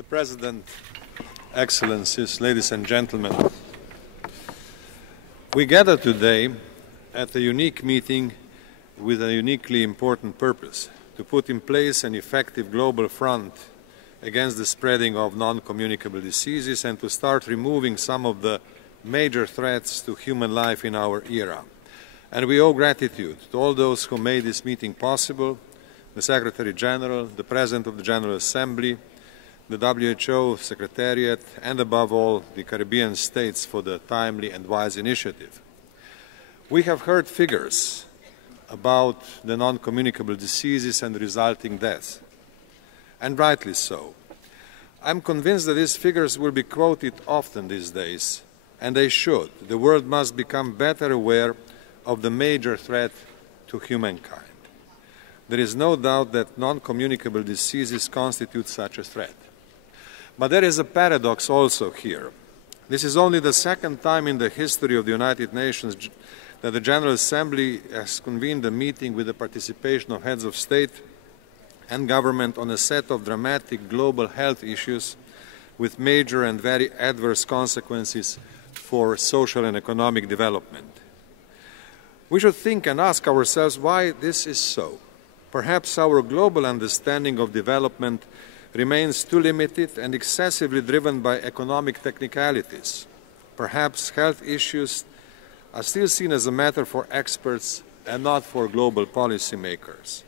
Mr. President, Excellencies, ladies and gentlemen, we gather today at a unique meeting with a uniquely important purpose: to put in place an effective global front against the spreading of non-communicable diseases and to start removing some of the major threats to human life in our era. And we owe gratitude to all those who made this meeting possible: the Secretary General, the President of the General Assembly, the WHO Secretariat, and above all, the Caribbean states for the timely and wise initiative. We have heard figures about the non-communicable diseases and resulting deaths, and rightly so. I'm convinced that these figures will be quoted often these days, and they should. The world must become better aware of the major threat to humankind. There is no doubt that non-communicable diseases constitute such a threat. But there is a paradox also here. This is only the second time in the history of the United Nations that the General Assembly has convened a meeting with the participation of heads of state and government on a set of dramatic global health issues with major and very adverse consequences for social and economic development. We should think and ask ourselves why this is so. Perhaps our global understanding of development remains too limited and excessively driven by economic technicalities. Perhaps health issues are still seen as a matter for experts and not for global policymakers.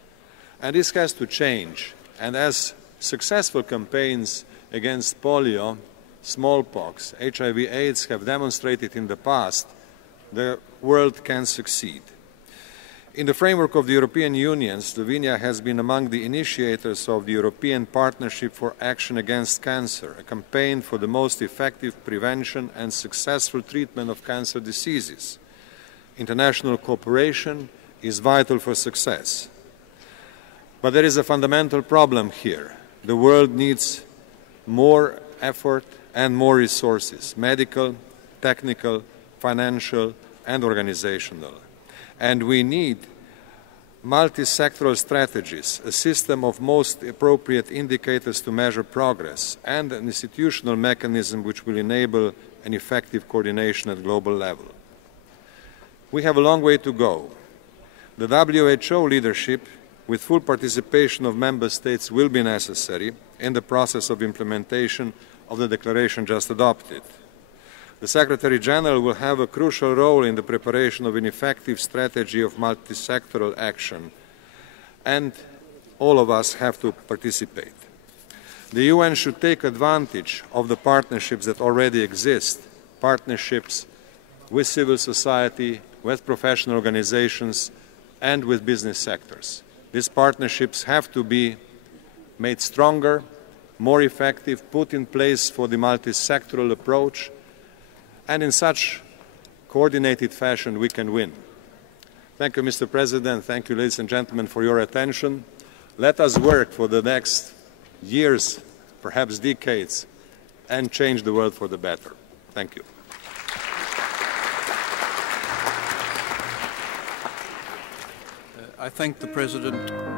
And this has to change. And as successful campaigns against polio, smallpox, HIV/AIDS have demonstrated in the past, the world can succeed. In the framework of the European Union, Slovenia has been among the initiators of the European Partnership for Action Against Cancer, a campaign for the most effective prevention and successful treatment of cancer diseases. International cooperation is vital for success. But there is a fundamental problem here. The world needs more effort and more resources: medical, technical, financial, and organizational. And we need multi-sectoral strategies, a system of most appropriate indicators to measure progress, and an institutional mechanism which will enable an effective coordination at global level. We have a long way to go. The WHO leadership, with full participation of member states, will be necessary in the process of implementation of the declaration just adopted. The Secretary General will have a crucial role in the preparation of an effective strategy of multi-sectoral action, and all of us have to participate. The UN should take advantage of the partnerships that already exist, partnerships with civil society, with professional organizations, and with business sectors. These partnerships have to be made stronger, more effective, put in place for the multi-sectoral approach, and in such coordinated fashion we can win. Thank you, Mr. President. Thank you, ladies and gentlemen, for your attention. Let us work for the next years, perhaps decades, and change the world for the better. Thank you. I thank the President.